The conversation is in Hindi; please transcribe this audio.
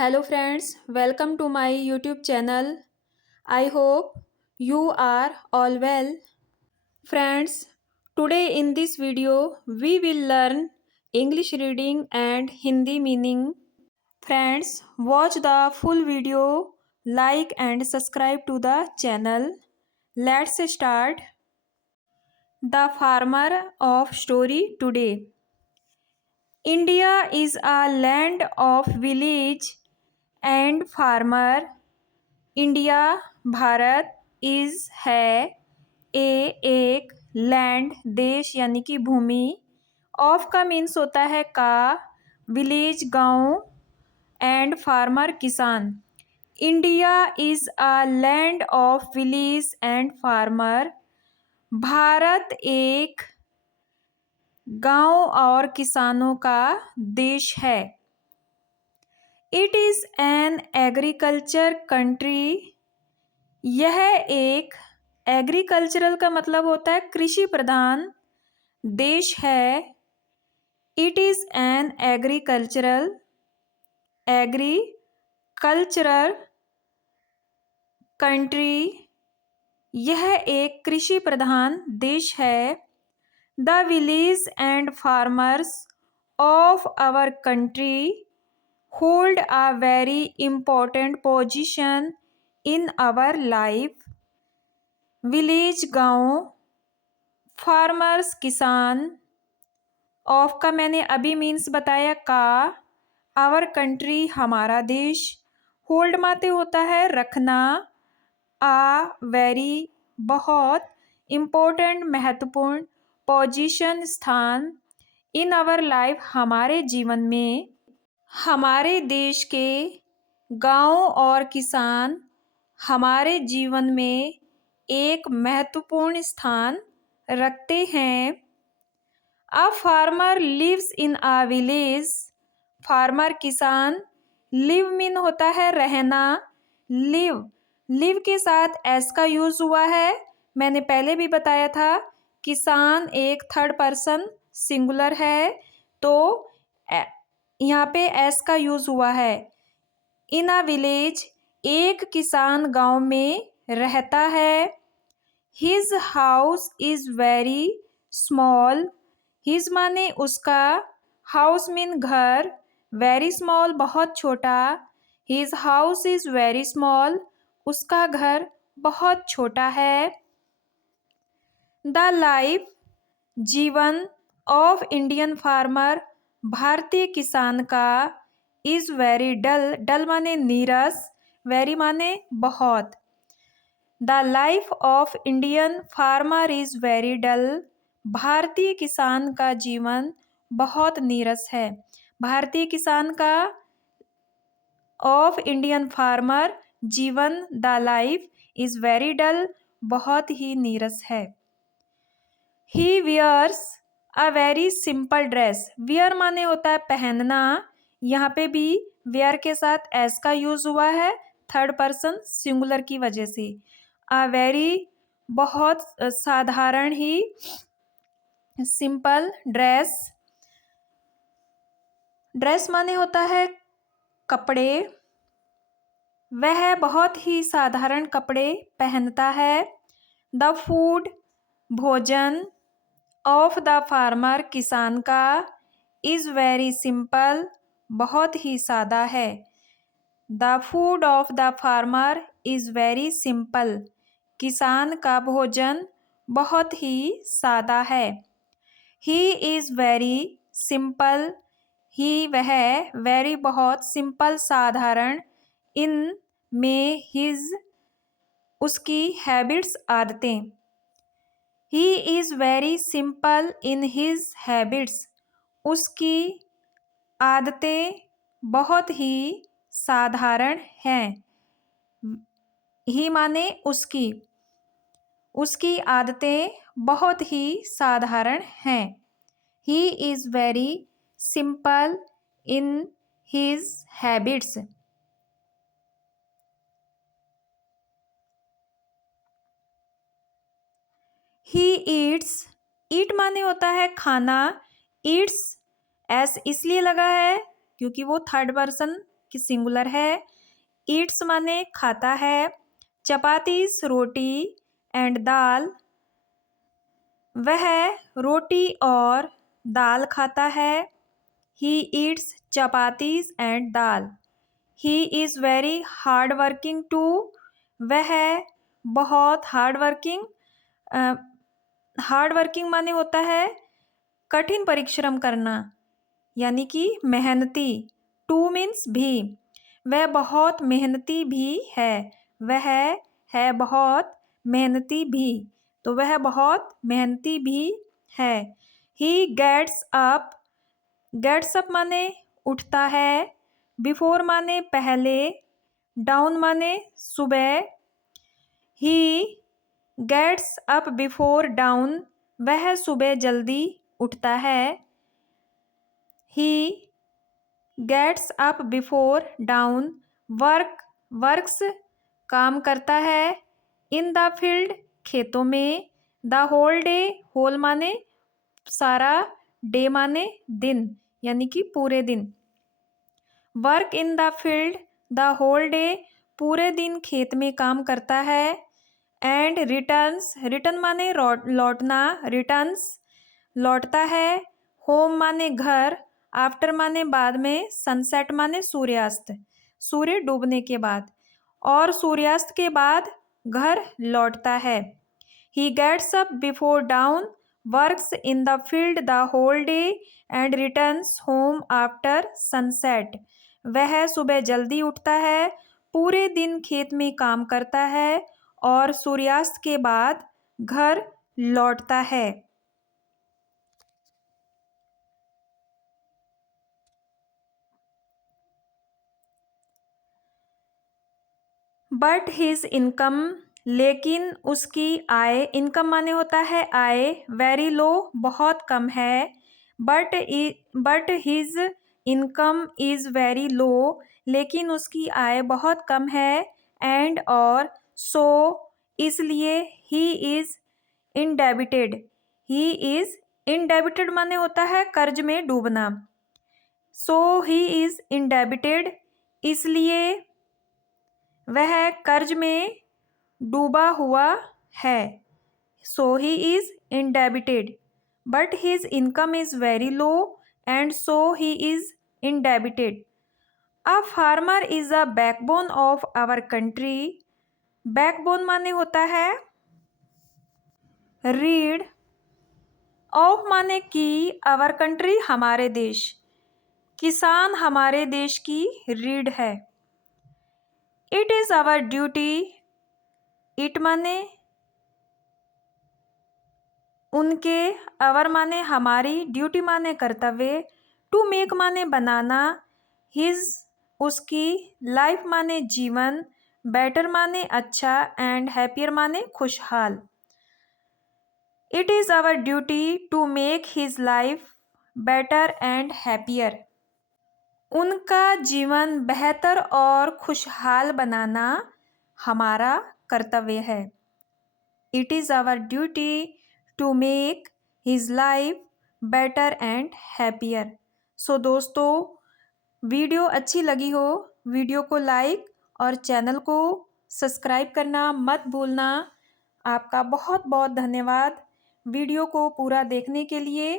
Hello friends, welcome to my YouTube channel. I hope you are all well. Friends, today in this video we will learn English reading and Hindi meaning. Friends, watch the full video, like and subscribe to the channel. Let's start. The farmer of story today. India is a land of village and farmer. India Bharat is है एक लैंड देश यानी कि भूमि। ऑफ का मीन्स होता है का, विलेज गांव एंड फार्मर किसान। India is a land of village and farmer. Bharat एक गांव और किसानों का देश है। It is an agriculture country. यह एक एग्रीकल्चरल का मतलब होता है कृषि प्रधान देश है। It is an agricultural country. यह एक कृषि प्रधान देश है। The village and farmers of our country hold a very important position in our life. Village गांव, फार्मर्स किसान, ऑफ का मैंने अभी मीन्स बताया का, आवर कंट्री हमारा देश, होल्ड माते होता है रखना, आ वेरी बहुत, इम्पोर्टेंट महत्वपूर्ण, पोजीशन स्थान, इन आवर लाइफ हमारे जीवन में। हमारे देश के गांव और किसान हमारे जीवन में एक महत्वपूर्ण स्थान रखते हैं। A farmer lives in a village. Farmer किसान, लिव मीन होता है रहना, लिव के साथ एस का यूज हुआ है। मैंने पहले भी बताया था किसान एक थर्ड पर्सन सिंगुलर है, तो यहाँ पे एस का यूज हुआ है। इन अ विलेज, एक किसान गांव में रहता है। His house is very small. His माने उसका, हाउस मीन घर, वेरी स्मॉल बहुत छोटा। His house is very small, उसका घर बहुत छोटा है। द लाइफ, जीवन, ऑफ इंडियन फार्मर, भारतीय किसान का, इज वेरी डल, डल माने नीरस, वेरी माने बहुत। The life of Indian farmer is very dull. भारतीय किसान का जीवन बहुत नीरस है। भारतीय किसान का, ऑफ इंडियन फार्मर, जीवन, the life is very dull, बहुत ही नीरस है। He wears a very simple dress. Wear माने होता है पहनना, यहाँ पे भी वेयर के साथ एस का यूज हुआ है थर्ड पर्सन सिंगुलर की वजह से। अ वेरी बहुत साधारण ही, सिंपल ड्रेस, ड्रेस माने होता है कपड़े, वह बहुत ही साधारण कपड़े पहनता है। द फूड, भोजन, ऑफ द फार्मर किसान का, इज वेरी सिंपल, बहुत ही सादा है। The food of the farmer is very simple, किसान का भोजन बहुत ही सादा है। ही इज वेरी सिंपल, ही वह, वेरी बहुत, सिंपल साधारण, इन में हिज उसकी हैबिट्स आदतें। ही is very simple in his habits, उसकी आदतें बहुत ही साधारण हैं। ही माने उसकी आदतें बहुत ही साधारण हैं। He is very simple in his habits. He eats, eat माने होता है खाना, ईट्स एस इसलिए लगा है क्योंकि वो थर्ड पर्सन कि सिंगुलर है। ईट्स माने खाता है। चपातीस रोटी एंड दाल, वह रोटी और दाल खाता है। He eats chapatis and dal. He is very hard working too, वह बहुत हार्ड वर्किंग, हार्ड वर्किंग माने होता है कठिन परिश्रम करना, यानी कि मेहनती। टू मीन्स भी, वह बहुत मेहनती भी है। वह है बहुत मेहनती भी, तो वह बहुत मेहनती भी है। ही गेट्स अप माने उठता है। बिफोर माने पहले। डाउन माने सुबह। He gets up before dawn, वह सुबह जल्दी उठता है। He gets up before dawn. Works काम करता है। इन द फील्ड खेतों में। द होल डे, होल माने सारा, डे माने दिन, यानी कि पूरे दिन। Work in the field the whole day, पूरे दिन खेत में काम करता है। एंड रिटर्न्स, रिटर्न माने लौटना, रिटर्न्स लौटता है। होम माने घर। आफ्टर माने बाद में। सनसेट माने सूर्यास्त, सूर्य डूबने के बाद, और सूर्यास्त के बाद घर लौटता है। He gets up before dawn, works in the field the whole day and returns home after sunset. वह सुबह जल्दी उठता है, पूरे दिन खेत में काम करता है और सूर्यास्त के बाद घर लौटता है। बट हिज इनकम, लेकिन उसकी आय, इनकम माने होता है आय, वेरी लो बहुत कम है। But his income is very लो, लेकिन उसकी आय बहुत कम है। एंड और सो, इसलिए ही इज़ इनडेबिटेड। ही इज़ इनडेबिटेड माने होता है कर्ज में डूबना। सो ही इज़ इनडेबिटेड, इसलिए वह कर्ज में डूबा हुआ है। So he is indebted, but his income is very low and so he is indebted. A farmer is a backbone of our country. Backbone माने होता है रीढ़। ऑफ माने की, आवर कंट्री हमारे देश। किसान हमारे देश की रीढ़ है। It is our duty, it माने उनके, आवर माने हमारी, ड्यूटी माने कर्तव्य, टू मेक माने बनाना, हिज उसकी, लाइफ माने जीवन, बेटर माने अच्छा, एंड हैप्पियर माने खुशहाल। It is our duty to make his life better and happier. उनका जीवन बेहतर और खुशहाल बनाना हमारा कर्तव्य है। It is our duty to make his life better and happier. सो दोस्तों, वीडियो अच्छी लगी हो, वीडियो को लाइक और चैनल को सब्सक्राइब करना मत भूलना। आपका बहुत बहुत धन्यवाद वीडियो को पूरा देखने के लिए।